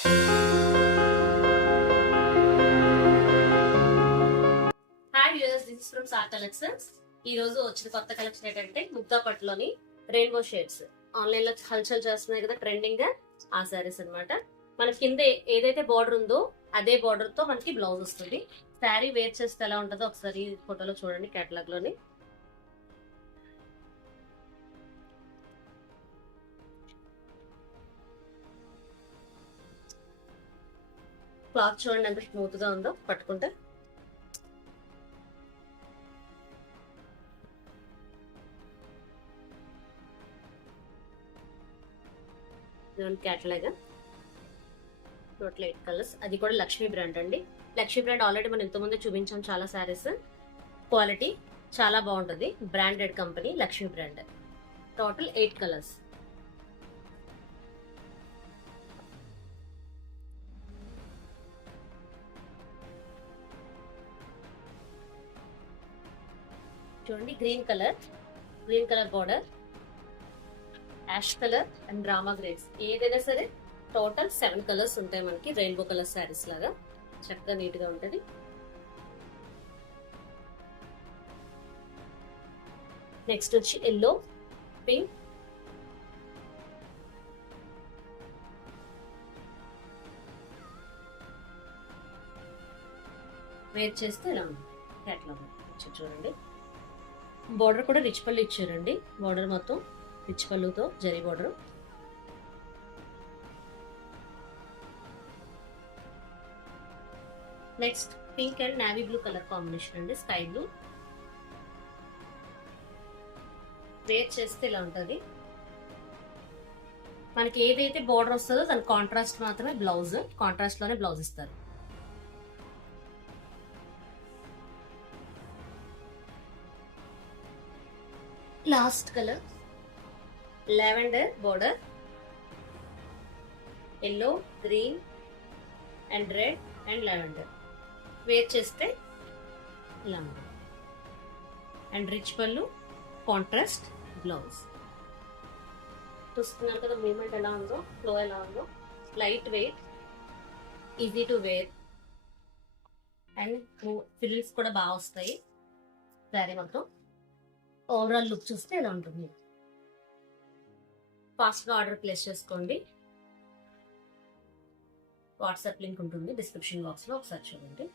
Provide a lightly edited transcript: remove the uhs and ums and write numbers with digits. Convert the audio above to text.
Hi viewers, this is from sir collections. ఈ రోజు వచ్చిన కొత్త కలెక్షన్ ఏంటంటే ముగ్గా పట్టులోని రెయిన్బో షేడ్స్ ఆన్లైన్ లో హల్చల్ చేస్తున్నాయి కదా, ట్రెండింగ్ గా ఆ సారీస్ అన్నమాట. మన కింద ఏదైతే బార్డర్ ఉందో అదే బార్డర్ తో మనకి బ్లౌజ్ వస్తుంది. శారీ వేర్ చేస్తే ఎలా ఉంటుందో ఒకసారి ఫోటోలో చూడండి, కేటలాగ్ లోని. క్లాత్ చూడండి ఎంత స్మూత్ గా ఉందో పట్టుకుంటే. Catalogue total 8 colours. అది కూడా లక్ష్మీ బ్రాండ్ అండి. లక్ష్మీ బ్రాండ్ ఆల్రెడీ మనం ఇంతకుముందే చూపించాం చాలా సారీస్. క్వాలిటీ చాలా బాగుంటుంది, branded company Lakshmi brand. Total 8 colours. చూడండి, green colour border, ash colour and drama greys. ఏదైనా సరే టోటల్ 7 కలర్స్ ఉంటాయి మనకి, రెయిన్బో కలర్ శారీస్ లాగా చక్కగా నీట్ గా ఉంటది. నెక్స్ట్ వచ్చి ఎల్లో, పింక్, వేర్ చేస్తే ఇలా ఉంది కేటలాగ్. చూడండి, బార్డర్ కూడా రిచ్ పళ్ళు ఇచ్చారండి. బార్డర్ మొత్తం రిచ్ పళ్ళుతో zari border. Next pink and navy blue colour combination అండి, స్కై బ్లూ. వేర్ చేస్తే ఇలా ఉంటుంది. మనకి ఏదైతే బార్డర్ వస్తుందో దాని కాంట్రాస్ట్ మాత్రమే బ్లౌజ్, కాంట్రాస్ట్ లోనే బ్లౌజ్ ఇస్తారు. Last colour lavender border, yellow, green and red and lavender. Wear చేస్తే ఇలా ఉంటుంది. అండ్ రిచ్ పళ్ళు, కాంట్రాస్ట్ బ్లౌజ్. చూస్తున్నారు కదా మూమెంట్ ఎలా ఉందో, ఫ్లో ఎలా ఉందో. Light weight, easy to wear and ఫిల్స్ కూడా బాగా వస్తాయి. శారీ మొత్తం ఓవరాల్ లుక్ చూస్తే ఎలా ఉంటుంది. ఫాస్ట్ గా ఆర్డర్ ప్లేస్ చేసుకోండి. వాట్సాప్ లింక్ ఉంటుంది డిస్క్రిప్షన్ బాక్స్ లో, ఒకసారి చూడండి.